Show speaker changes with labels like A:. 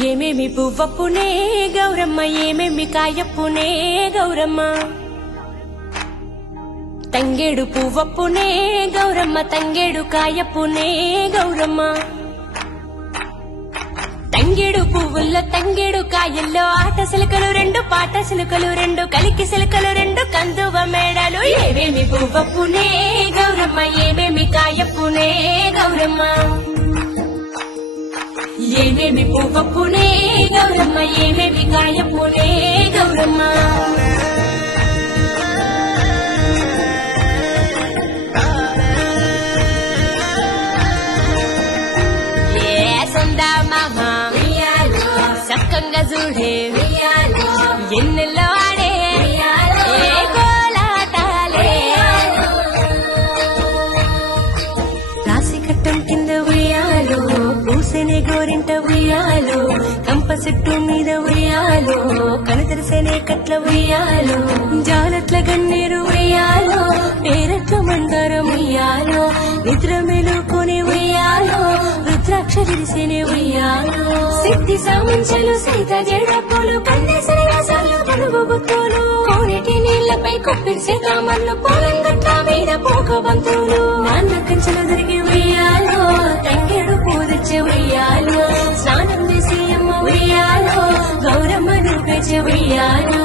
A: ఏమేమి పువ్వప్పునే గౌరమ్మ ఏమేమి కాయప్పునే గౌరమ్మ? తంగేడు పువ్వప్పునే గౌరమ్మ తంగేడు కాయప్పునే గౌరమ్మ. తంగేడు పువ్వుల్లో తంగేడు కాయల్లో ఆట సిలుకలు రెండు పాట సిలుకలు రెండు కలికి సిలుకలు రెండు కందువ మేడలు. ఏమేమి పువ్వప్పునే గౌరమ్మ ఏమేమి కాయప్పునే గౌరమ్మ? ఏమేమి పువ్వప్పునే గౌరమ్మ ఏమేమి కాయప్పునే గౌరమ్మ? ఏ సందా మామ సక్కంగా చూడే తెరిసేనే గోరింట ఉయ్యాలు కంప చెట్టు మీద ఉయ్యాలు కను తెరిసేనే కట్ల ఉయ్యాలు జాలట్ల గన్నేరు ఉయ్యాలు పేరట్ల మందారం ఉయ్యాలు నిద్ర మెలుకొని ఉయ్యాలు రుద్రాక్ష తెరిసేనే ఉయ్యాలు. సిద్ధి సామంచలు సీత జడప్పులు కందేసిన రసాలు కనుగు గుత్తులు కోనేటి నీళ్ళపై కొప్పిరిసే కామన్లు పోలంగట్ల మీద పోక బంతులు. నాన్న కంచెలు దొరికి ఉయ్యాలు ఉయ్యాలో స్నానం